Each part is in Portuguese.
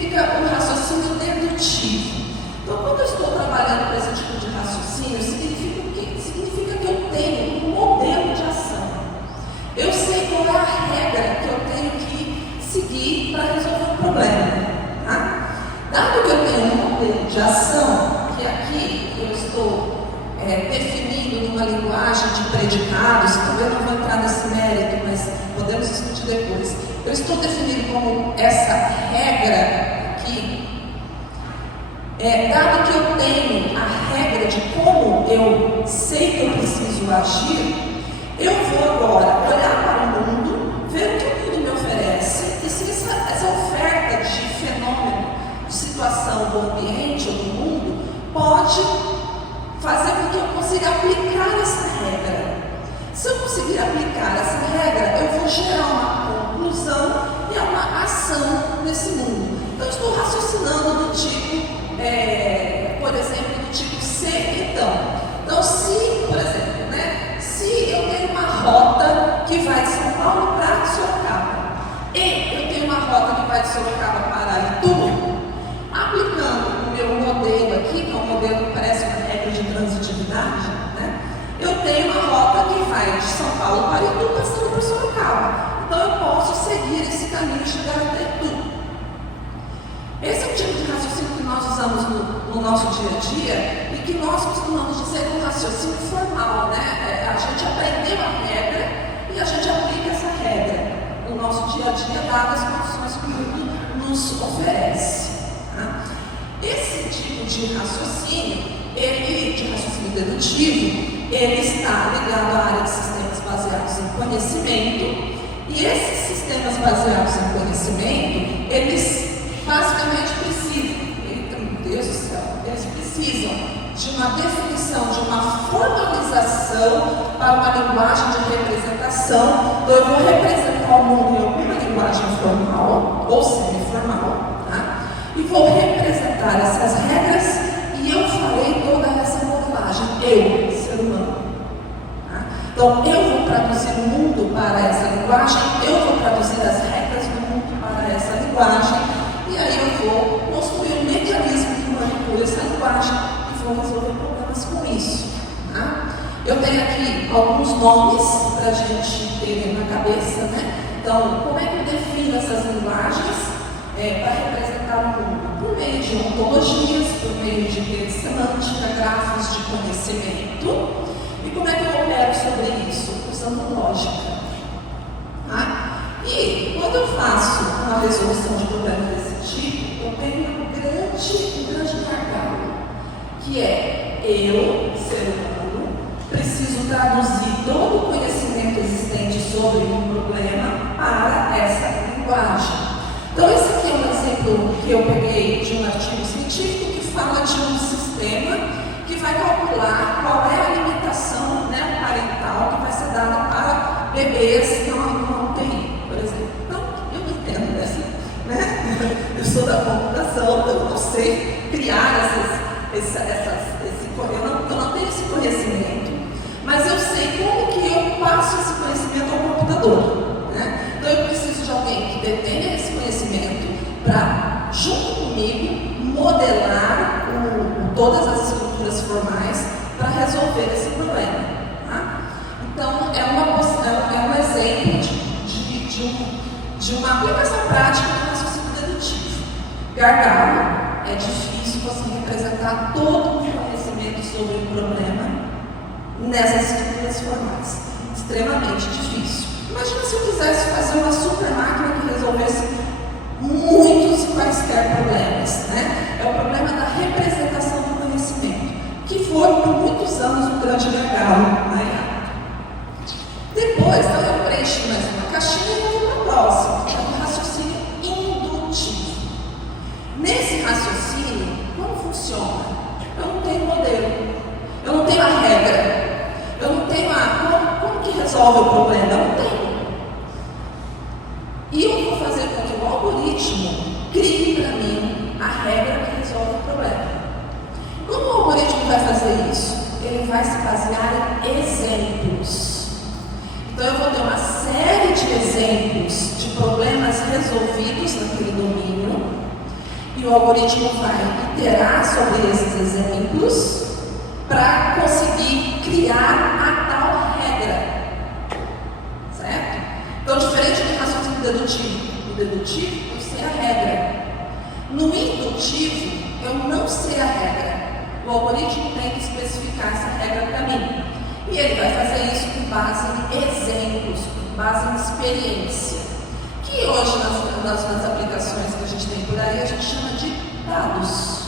significa o raciocínio dedutivo. Então, quando eu estou trabalhando com esse tipo de raciocínio, significa o quê? Significa que eu tenho um modelo de ação. Eu sei qual é a regra que eu tenho que seguir para resolver um problema. Tá? Dado que eu tenho um modelo de ação, que aqui eu estou definindo numa linguagem de predicados, também não vou entrar nesse mérito, mas podemos discutir depois. Eu estou definindo como essa regra aqui, dado que eu tenho a regra de como eu sei que eu preciso agir, eu vou agora olhar para o mundo, ver o que o mundo me oferece, e se essa oferta de fenômeno, de situação do ambiente ou do mundo, pode fazer com que eu consiga aplicar essa regra. Se eu conseguir aplicar essa regra, eu vou gerar uma conclusão e uma ação nesse mundo. Então, eu estou raciocinando do tipo, por exemplo, do tipo C, então se, por exemplo, se eu tenho uma rota que vai de São Paulo para Sorocaba, e eu tenho uma rota que vai de Sorocaba para Itu, aplicando o meu modelo aqui, que é um modelo que parece uma regra de transitividade, eu tenho uma rota que vai de São Paulo para Itu, passando por Sorocaba. Então eu posso seguir esse caminho e chegar até Itu. Esse é o tipo de raciocínio que nós usamos no nosso dia a dia e que nós costumamos dizer um raciocínio formal, A gente aprendeu a regra e a gente aplica essa regra no nosso dia a dia, dadas as condições que o mundo nos oferece. Esse tipo de raciocínio, de raciocínio dedutivo, ele está ligado à área de sistemas baseados em conhecimento, e esses sistemas baseados em conhecimento, eles basicamente precisam, meu Deus do céu, eles precisam de uma definição, de uma formalização para uma linguagem de representação. Então eu vou representar o mundo em alguma linguagem formal ou semi-formal, e vou representar essas regras, e eu farei toda essa modelagem, eu, ser humano. Então, eu vou traduzir o mundo para essa linguagem, eu vou traduzir as regras do mundo para essa linguagem, e aí eu vou construir um mecanismo que manipula essa linguagem e vou resolver problemas com isso. Eu tenho aqui alguns nomes para a gente ter na cabeça, Então, como é que eu defino essas linguagens para representar o mundo? Por meio de ontologias, por meio de rede semântica, grafos de conhecimento. E como é que eu opero sobre isso? Usando lógica. E quando eu faço uma resolução de problema desse tipo, eu tenho um grande gargalo, que é eu, ser humano, preciso traduzir todo o conhecimento existente sobre um problema para essa linguagem. Então, esse aqui é um exemplo que eu peguei de um artigo científico que fala de um sistema que vai calcular qual é a alimentação parental que vai ser dada para bebês numa UTI, por exemplo. Então, eu não entendo dessa, Eu sou da computação, eu não sei criar eu não tenho esse conhecimento, mas eu sei como que eu passo esse conhecimento ao computador. Então eu preciso de alguém que detenha esse conhecimento para, junto comigo, modelar todas as estruturas formais para resolver esse problema. Então é um exemplo de uma aplicação prática do raciocínio dedutivo. Gargalo, é difícil você representar todo o conhecimento sobre um problema nessas estruturas formais. Extremamente difícil. Imagina se eu quisesse fazer uma super máquina que resolvesse muitos e quaisquer problemas, É o problema da representação do conhecimento, que foi por muitos anos um grande gargalo na IA. Depois, eu preenchi mais uma caixinha e vou para a próxima, que é o raciocínio indutivo. Nesse raciocínio, como funciona? Eu não tenho modelo, eu não tenho a regra, eu não tenho como que resolve o problema, eu não tenho. E eu vou fazer com que o algoritmo crie para mim a regra que resolve o problema. Como o algoritmo vai fazer isso? Ele vai se basear em exemplos. Então eu vou ter uma série de exemplos de problemas resolvidos naquele domínio, E o algoritmo vai iterar sobre esses exemplos para conseguir criar a tal regra. Certo? Então, diferente do raciocínio dedutivo, o dedutivo eu sei a regra. No indutivo, eu não sei a regra. O algoritmo tem que especificar essa regra para mim. E ele vai fazer isso com base em exemplos, com base em experiência. Que hoje, nas aplicações que a gente tem por aí, a gente chama de dados.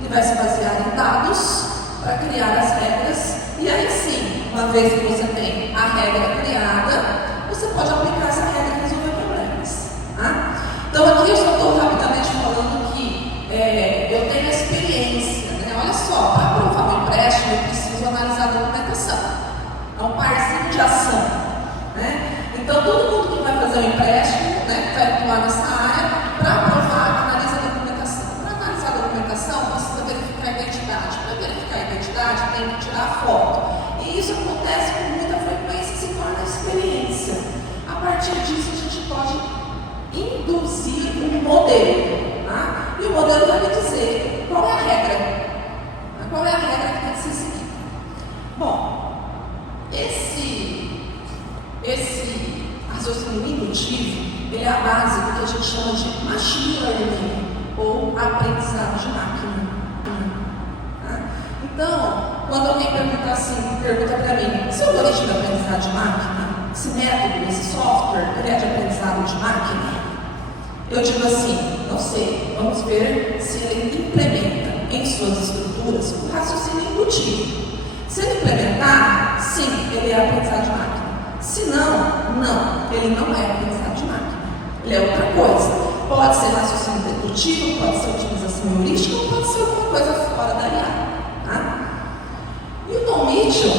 Ele vai se basear em dados para criar as regras. E aí sim, uma vez que você tem a regra criada, você pode aplicar essa regra e resolver problemas. Tá? Então aqui eu só estou rapidamente falando que eu tenho a experiência. Né? Olha só, para aprovar um empréstimo, eu preciso analisar a documentação. É um parzinho de ação. Né? Então todo mundo que vai fazer um empréstimo, né, vai atuar nessa área, para aprovar, analisa a documentação. Para analisar a documentação, precisa verificar a identidade. Para verificar a identidade, tem que tirar a foto. E isso acontece com muita frequência e se torna experiência. A partir disso, a gente pode induzir um modelo. Tá? E o modelo vai me dizer qual é a regra. Qual é a regra que tem que ser seguida. Bom, esse raciocínio indutivo, ele é a base do que a gente chama de machine learning, ou aprendizado de máquina. Tá? Então, quando alguém pergunta para mim, esse algoritmo de aprendizado de máquina, esse método, esse software, ele é de aprendizado de máquina? Eu digo assim, não sei, vamos ver se ele implementa em suas estruturas o raciocínio indutivo. Se ele implementar, sim, ele é aprendizado de máquina. Se não, não, ele não é aprendizado de máquina. Ele é outra coisa. Pode ser raciocínio dedutivo, pode ser utilização heurística, ou pode ser alguma coisa fora da IA. Tá? E o Tom Mitchell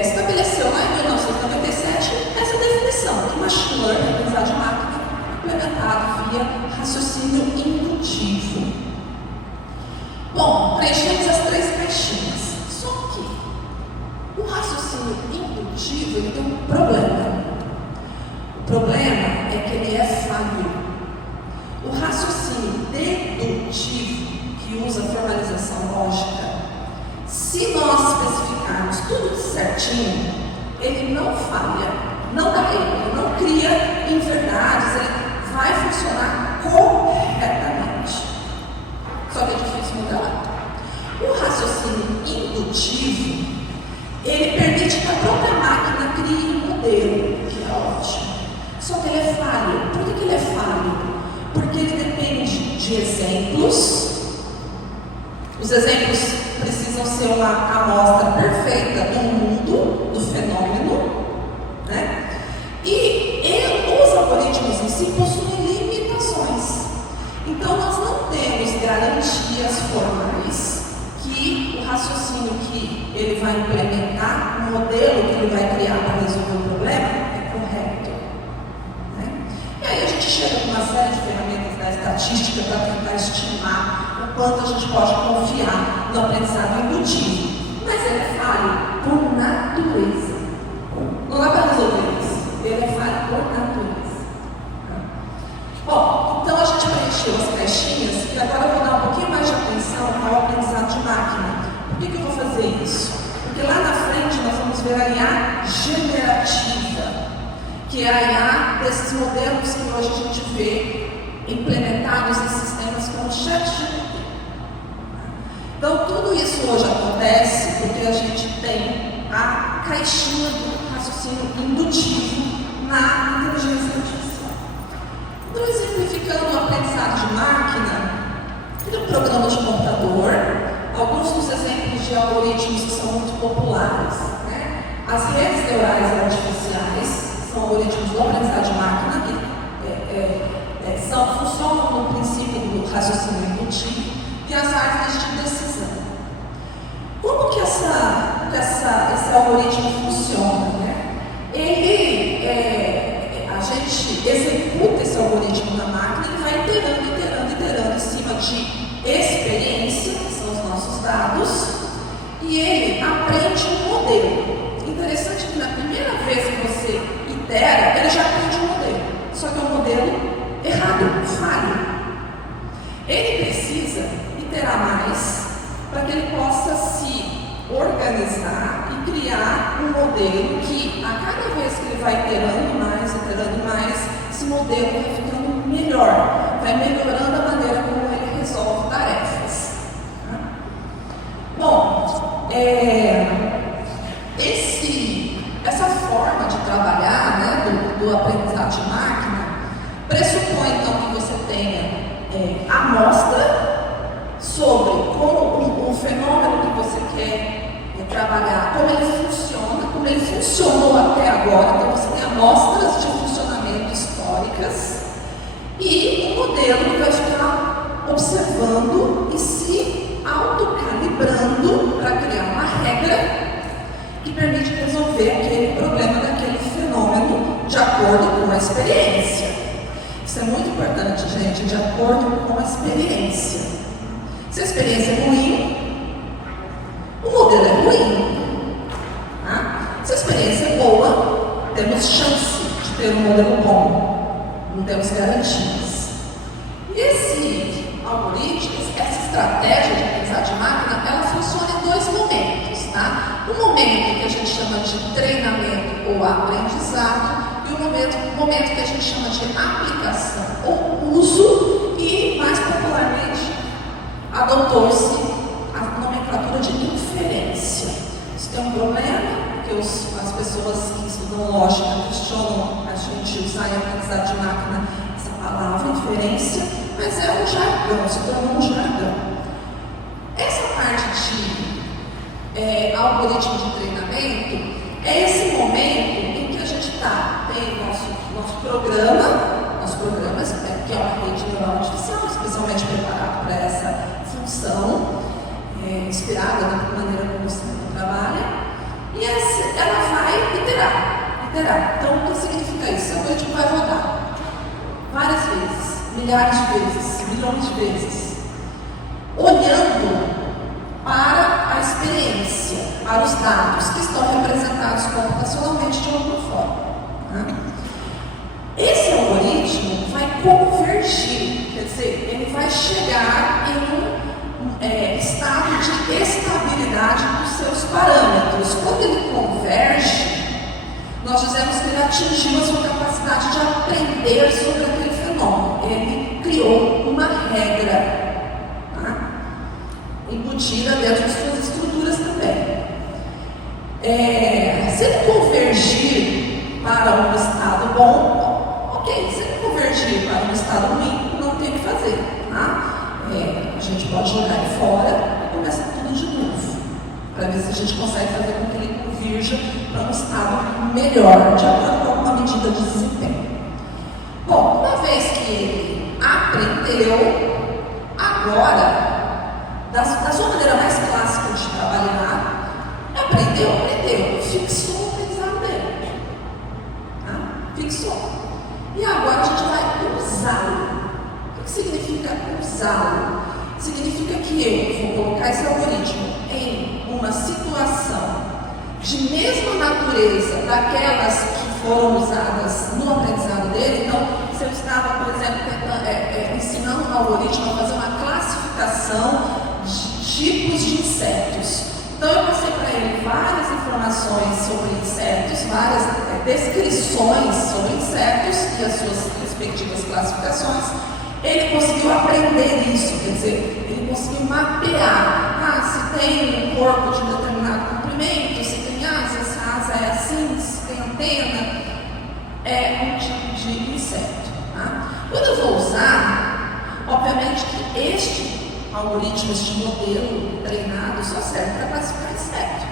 estabeleceu lá em 1997 essa definição de machine learning, aprendizado de máquina, implementado via raciocínio indutivo. Bom, preenchemos as 3 caixinhas. Só que o raciocínio indutivo ele tem um problema. O problema é que ele é falho. O raciocínio dedutivo, que usa formalização lógica, se nós especificarmos tudo certinho, ele não falha, não dá erro, ele não cria inverdades, ele vai funcionar corretamente. Só que é difícil modelar. O raciocínio indutivo, ele permite que a própria máquina crie um modelo, que é ótimo. Só que ele é falho. Por que ele é falho? Porque ele depende de exemplos. Os exemplos precisam ser uma amostra perfeita do mundo, do fenômeno, né? E os algoritmos em si possuem limitações. Então nós não temos garantias formais que o raciocínio que ele vai implementar, o modelo que ele vai criar para resolver o problema é correto. Né? E aí a gente chega com uma série de ferramentas da estatística para tentar estimar o quanto a gente pode confiar no aprendizado indutivo. Mas ele é falho por natureza. Não dá para resolver isso. Ele é falho por natureza. Bom, então a gente preencheu as caixinhas e agora eu vou dar um pouquinho mais de atenção ao aprendizado de máquina. Por que eu vou fazer isso? Porque lá na frente nós vamos ver a IA generativa, que é a IA desses modelos que hoje a gente vê implementados em sistemas como o ChatGPT. Então tudo isso hoje acontece porque a gente tem a caixinha do raciocínio indutivo na inteligência artificial. Então, exemplificando o aprendizado de máquina, ele é um programa de computador. Alguns dos exemplos de algoritmos que são muito populares, né? As redes neurais artificiais são algoritmos do aprendizado de máquina que funcionam no princípio do raciocínio indutivo e as árvores de decisão. Como que esse algoritmo funciona? Né? A gente executa esse algoritmo na máquina e vai iterando em cima de experiência, que são os nossos dados, e ele aprende um modelo. Interessante que na primeira vez que você itera, ele já aprende um modelo, só que é um modelo errado, falho. modelo que, a cada vez que ele vai iterando mais, esse modelo vai ficando melhor, vai melhorando a maneira como ele resolve tarefas. Tá? Bom, essa forma de trabalhar, né, do aprendizado de máquina pressupõe então que você tenha amostra sobre como o fenômeno que você quer trabalhar, como ele funcionou até agora. Então você tem amostras de funcionamento históricas e um modelo que vai ficar observando e se autocalibrando para criar uma regra que permite resolver aquele problema daquele fenômeno de acordo com a experiência. Isso é muito importante, gente, de acordo com a experiência. Se a experiência é ruim, o modelo é ruim. Tá? Se a experiência é boa, temos chance de ter um modelo bom. Não temos garantias. E esse algoritmo, essa estratégia de aprendizagem de máquina, ela funciona em dois momentos. Tá? O momento que a gente chama de treinamento ou aprendizado, e o momento que a gente chama de aplicação ou uso, e mais popularmente adotou-se a nomenclatura de inferência. Isso tem um problema, porque as pessoas que estudam lógica questionam a gente usar em aprendizado de máquina essa palavra inferência, mas é um jargão, se tornou um jargão. Essa parte de algoritmo de treinamento é esse momento em que a gente tem nosso programa, que é uma rede neural artificial, especialmente preparado para essa função, inspirada na maneira como você trabalha, e ela vai iterar. Então, o que significa isso? O algoritmo vai rodar várias vezes, milhares de vezes, milhões de vezes, olhando para a experiência, para os dados que estão representados computacionalmente de alguma forma. Né? Esse algoritmo vai convergir, quer dizer, ele vai chegar em um estado de estabilidade dos seus parâmetros. Quando ele converge, nós dizemos que ele atingiu a sua capacidade de aprender sobre aquele fenômeno. Ele criou uma regra embutida dentro de suas estruturas também. Se ele convergir para um estado bom, ok. Se ele convergir para um estado ruim, não tem o que fazer. Tá? A gente pode jogar ele fora e começar tudo de novo, para ver se a gente consegue fazer com que ele convirja para um estado melhor, de acordo com uma medida de desempenho. Bom, uma vez que ele aprendeu, agora, da sua maneira mais clássica de trabalhar, aprendeu, fixou o aprendizado dele. Tá? Fixou. E agora a gente vai usá-lo. O que significa usá-lo? Significa que eu vou colocar esse algoritmo em uma situação de mesma natureza daquelas que foram usadas no aprendizado dele. Então, se eu estava, por exemplo, ensinando um algoritmo a fazer uma classificação de tipos de insetos. Então eu passei para ele várias informações sobre insetos, várias descrições sobre insetos e as suas respectivas classificações. Ele conseguiu aprender isso, quer dizer, ele conseguiu mapear. Se tem um corpo de determinado comprimento, se tem asa, essa asa é assim, se tem antena, é um tipo de inseto. Tá? Quando eu vou usar, obviamente que este algoritmo, este modelo treinado só serve para classificar inseto.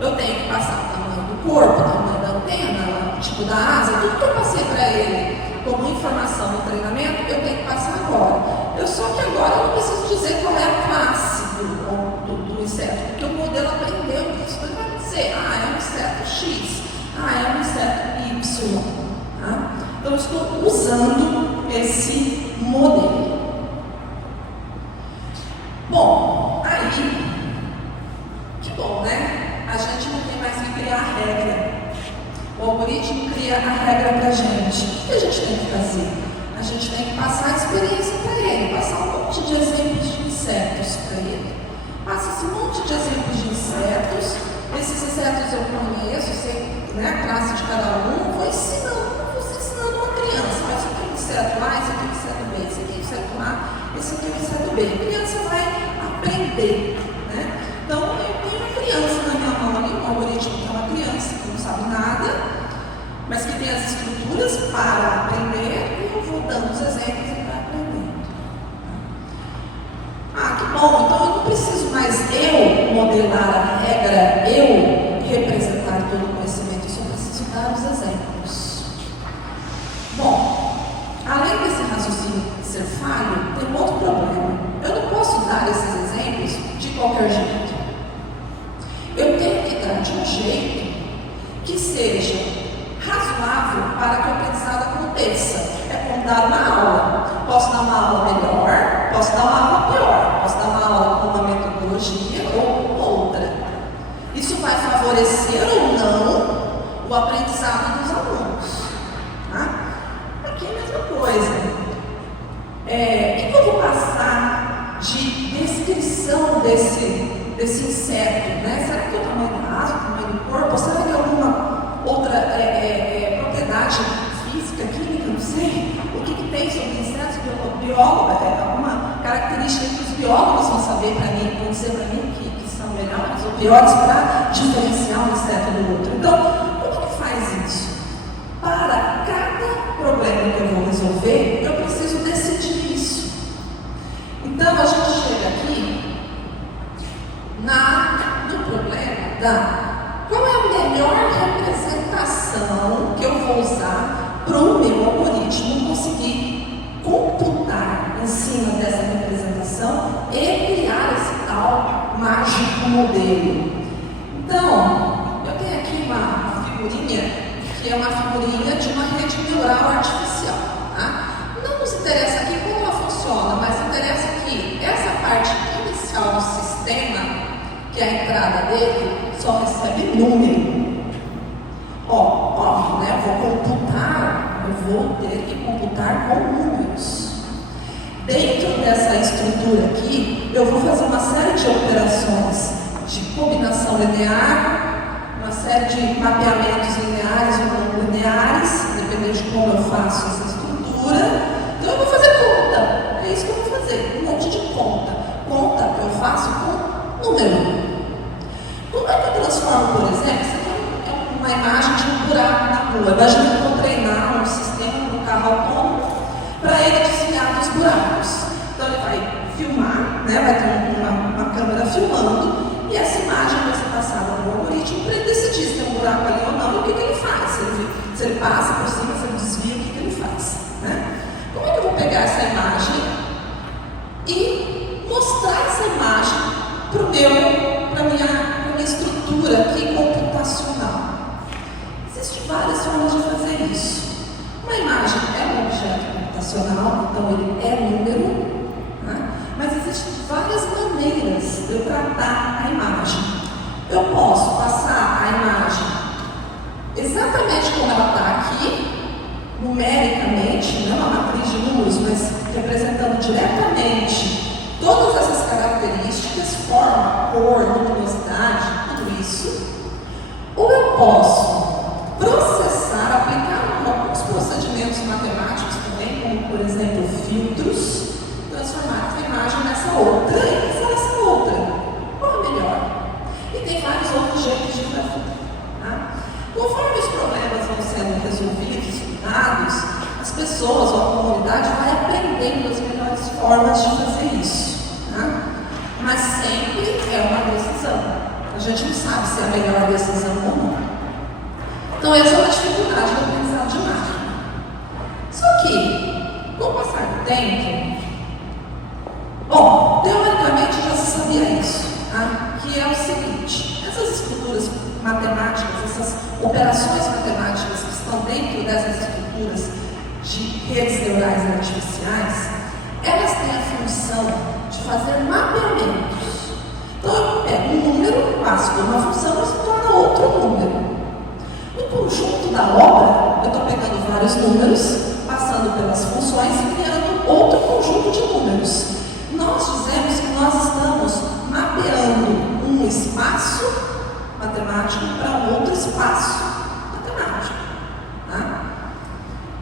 Eu tenho que passar o tamanho do corpo, o tamanho da antena, o tipo da asa, tudo que eu passei para ele como informação no treinamento, eu tenho que passar agora. Só que agora eu não preciso dizer qual é a classe do inseto, porque o modelo aprendeu isso. Então ele vai dizer, é um inseto X, é um inseto Y. Tá? Então eu estou usando esse modelo. Bom, aí, que bom, né? A gente não tem mais que criar a regra. O algoritmo cria a regra para a gente. O que a gente tem que fazer? A gente tem que passar a experiência para ele, passar um monte de exemplos de insetos para ele. Passa esse monte de exemplos de insetos Esses insetos eu conheço, sei, né, a classe de cada um, vou ensinando uma criança, mas isso aqui é o inseto A, esse aqui é o inseto B, esse aqui é o inseto A, esse aqui é o inseto B. A criança vai aprender, né? Então, eu tenho uma criança na minha mão ali, um algoritmo que é uma criança que não sabe nada, mas que tem as estruturas para aprender, e eu vou dando os exemplos e vai aprendendo. Ah, que bom, então eu não preciso mais eu modelar a regra, eu representar todo o conhecimento, eu só preciso dar os exemplos. Bom, além desse raciocínio ser falho, tem um outro problema. Eu não posso dar esses exemplos de qualquer jeito. Eu tenho que dar de um jeito que seja razoável para que o aprendizado aconteça. É como dar uma aula. Posso dar uma aula melhor, posso dar uma aula pior, posso dar uma aula com uma metodologia ou outra. Isso vai favorecer ou não o aprendizado dos alunos. Tá? Aqui é a mesma coisa. O que eu vou passar de descrição desse inseto? Né? Será que é o tamanho da asa, o tamanho do corpo? Será que é alguma outra propriedade física, química? Não sei. O que tem sobre insetos? Biólogo, alguma característica que os biólogos vão saber para mim, vão dizer para mim que são melhores ou piores para diferenciar um inseto do outro. Então, como que faz isso? Para cada problema que eu vou resolver, eu preciso decidir isso. Então, a gente chega aqui no problema da qual é a melhor representação que eu vou usar para o meu algoritmo conseguir computar em cima dessa representação e criar esse tal mágico modelo. Então, eu tenho aqui uma figurinha que é uma figurinha de uma rede neural artificial. Tá? Não nos interessa aqui como ela funciona, mas interessa que essa parte inicial do sistema, que é a entrada dele, só recebe número. Óbvio, né? Eu vou ter que computar com números. Dentro dessa estrutura aqui, eu vou fazer uma série de operações de combinação linear, uma série de mapeamentos lineares ou não lineares, dependendo de como eu faço essa estrutura. Então eu vou fazer conta, é isso que eu vou fazer, um monte de conta. Conta que eu faço com número. Como é que eu transformo, por exemplo, isso aqui é uma imagem de um buraco na rua. Imagina que eu vou treinar um sistema do carro autônomo para ele desviar dos buracos. Então ele vai filmar, né? Vai ter uma câmera filmando, e essa imagem vai ser passada para o algoritmo para ele decidir se tem um buraco ali ou não e o que ele faz. Se ele passa por cima, se ele desvia, o que ele faz. Né? Como é que eu vou pegar essa imagem e mostrar essa imagem para a minha estrutura aqui computacional? Existem várias formas de fazer isso. Uma imagem é um objeto computacional, então ele é número, né? Mas existem várias maneiras de eu tratar a imagem. Eu posso passar a imagem exatamente como ela está aqui, numericamente, não uma matriz de números, mas representando diretamente todas essas características, forma, cor, luminosidade, tudo isso. Ou eu posso processar, aplicar alguns procedimentos matemáticos também, como por exemplo filtros, transformar essa imagem nessa outra e fazer essa outra. Qual é melhor? E tem vários outros jeitos de fazer. Tá? Conforme os problemas vão sendo resolvidos, estudados, as pessoas ou a comunidade vai aprendendo as melhores formas de fazer isso. Tá? Mas sempre é uma decisão. A gente não sabe se é a melhor decisão ou não. Então essa é uma dificuldade do aprendizado de máquina. Só que, com o passar do tempo, bom, teoricamente já se sabia isso, tá? Que é o seguinte: essas estruturas matemáticas, essas operações matemáticas que estão dentro dessas estruturas de redes neurais artificiais, elas têm a função de fazer mapeamentos. Então eu pego um número, passo por uma função e se torna outro número. No conjunto da obra, eu estou pegando vários números, passando pelas funções e criando outro conjunto de números. Nós dizemos que nós estamos mapeando um espaço matemático para outro espaço matemático. Tá?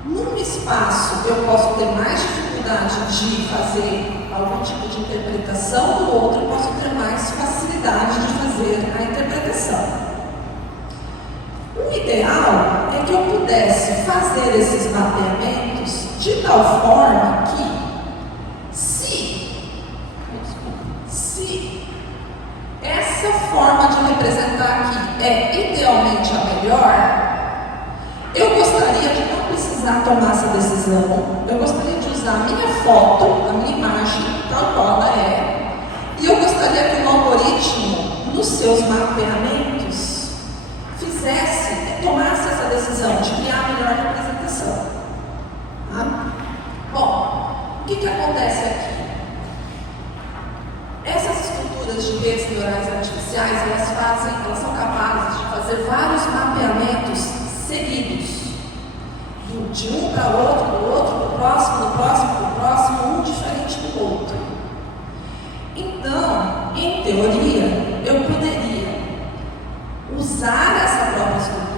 Num espaço eu posso ter mais dificuldade de fazer algum tipo de interpretação, no outro eu posso ter mais facilidade de fazer a interpretação. O ideal é que eu pudesse fazer esses mapeamentos de tal forma que, se essa forma de representar aqui é idealmente a melhor, eu gostaria de não precisar tomar essa decisão, eu gostaria de usar a minha foto, a minha imagem, tal qual ela é, e eu gostaria que o algoritmo, nos seus mapeamentos, tomasse essa decisão de criar a melhor representação. Tá? Bom, o que acontece aqui? Essas estruturas de redes neurais artificiais, elas são capazes de fazer vários mapeamentos seguidos. De um para o outro, do próximo, do próximo, do próximo, um diferente do outro. Então, em teoria, eu poderia usar essa própria estrutura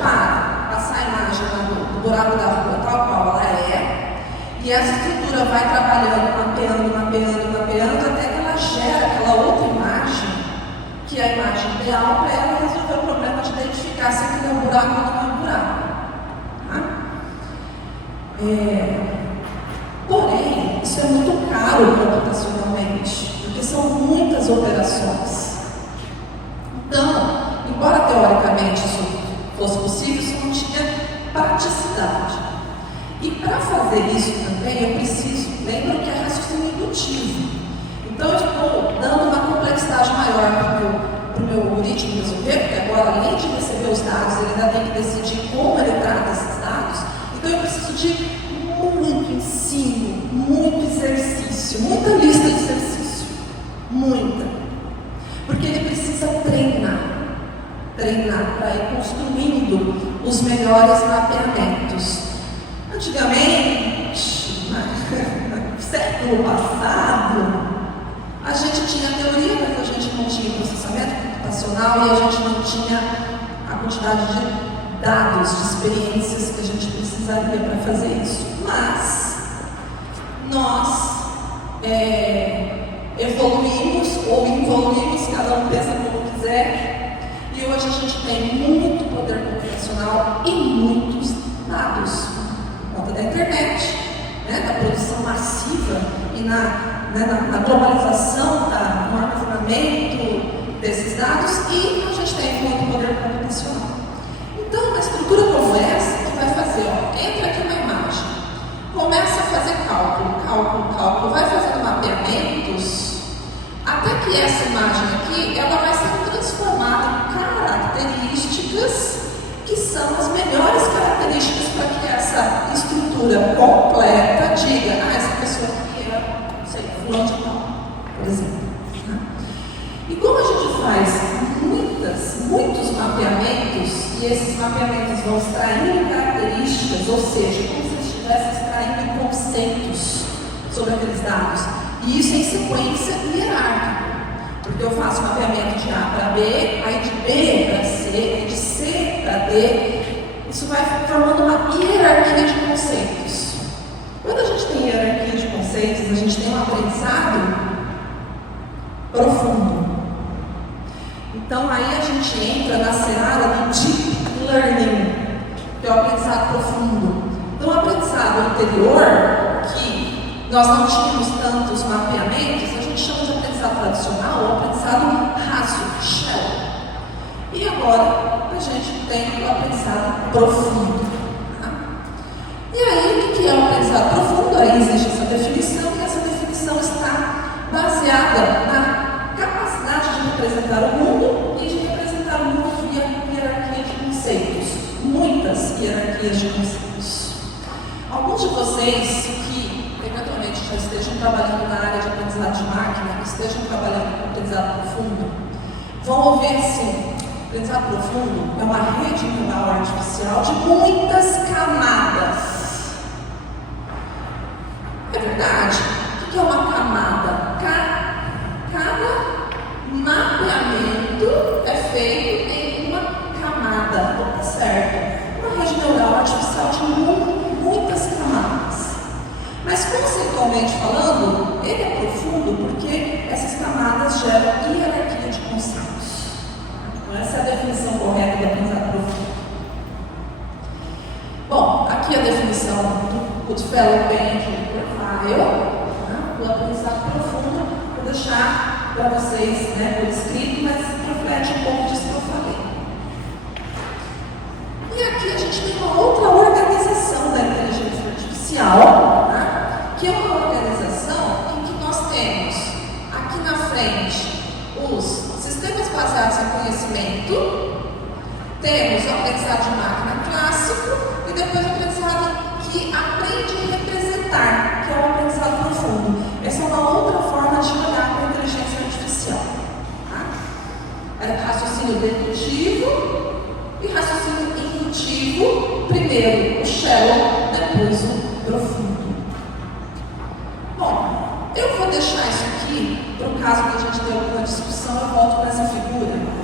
para passar a imagem do buraco da rua tal qual ela é, e essa estrutura vai trabalhando, mapeando, até que ela gera aquela outra imagem, que é a imagem ideal para ela resolver o problema de identificar se aquele é um buraco ou não é um buraco. Tá? Porém, isso é muito caro computacionalmente, porque são muitas operações. Então, embora teoricamente isso fosse possível, isso não tinha praticidade. E para fazer isso também eu preciso, lembra que é raciocínio indutivo. Então eu estou dando uma complexidade maior para o meu algoritmo resolver, porque agora, além de receber os dados, ele ainda tem que decidir como ele trata esses dados. Então eu preciso de muito ensino, muito exercício, muita lista de exercício, muita. Porque ele precisa treinar para ir construindo os melhores mapeamentos. Antigamente, no século passado, a gente tinha teoria, mas a gente não tinha processamento computacional e a gente não tinha a quantidade de dados, de experiências que a gente precisaria para fazer isso. Mas nós evoluímos ou involuímos, cada um pensa como quiser, e hoje a gente tem muito poder computacional e muitos dados por conta da internet, da produção massiva e na globalização no armazenamento desses dados, e a gente tem muito poder computacional. Então, uma estrutura como essa, que vai fazer, entra aqui uma imagem, começa a fazer cálculo, vai fazendo mapeamentos, até que essa imagem aqui, ela vai sendo transformada em características que são as melhores características para que essa estrutura completa diga, essa pessoa aqui é, não sei, fulano de tal, por exemplo. E como a gente faz muitos mapeamentos, e esses mapeamentos vão extraindo características, ou seja, como se estivesse extraindo conceitos sobre aqueles dados, e isso em sequência hierárquica, porque eu faço mapeamento de A para B, aí de B para C, aí de C para D, isso vai formando uma hierarquia de conceitos. Quando a gente tem hierarquia de conceitos, a gente tem um aprendizado profundo. Então aí a gente entra na seara do Deep Learning, que é o aprendizado profundo. Então o aprendizado anterior, que nós não tínhamos tantos mapeamentos, a gente chama de aprendizado tradicional ou aprendizado raso, shell. E agora a gente tem o aprendizado profundo. Tá? E aí o que é o aprendizado profundo? Aí existe essa definição, e essa definição está baseada na capacidade de representar o mundo e de representar o mundo via hierarquia de conceitos. Muitas hierarquias de conceitos. Alguns de vocês que eventualmente já estejam trabalhando na área de aprendizado de máquina, estejam trabalhando com aprendizado profundo, vão ouvir assim: aprendizado profundo é uma rede neural artificial de muitas camadas. É verdade. O que é uma camada? Cada mapeamento é feito em uma aqui a definição do Development Profile, né, do aprendizado profundo. Vou deixar para vocês, né, por escrito, mas reflete um pouco disso que eu falei. E aqui a gente tem uma outra organização da inteligência artificial, né, que é uma organização em que nós temos aqui na frente os sistemas baseados em conhecimento, temos o aprendizado de máquina clássico e depois o aprendizado que aprende a representar, que é o aprendizado profundo. Essa é uma outra forma de olhar para a inteligência artificial. Tá? É raciocínio dedutivo e raciocínio indutivo. Primeiro o shallow, depois o profundo. Bom, eu vou deixar isso aqui, para o caso que a gente ter alguma discussão, eu volto para essa figura.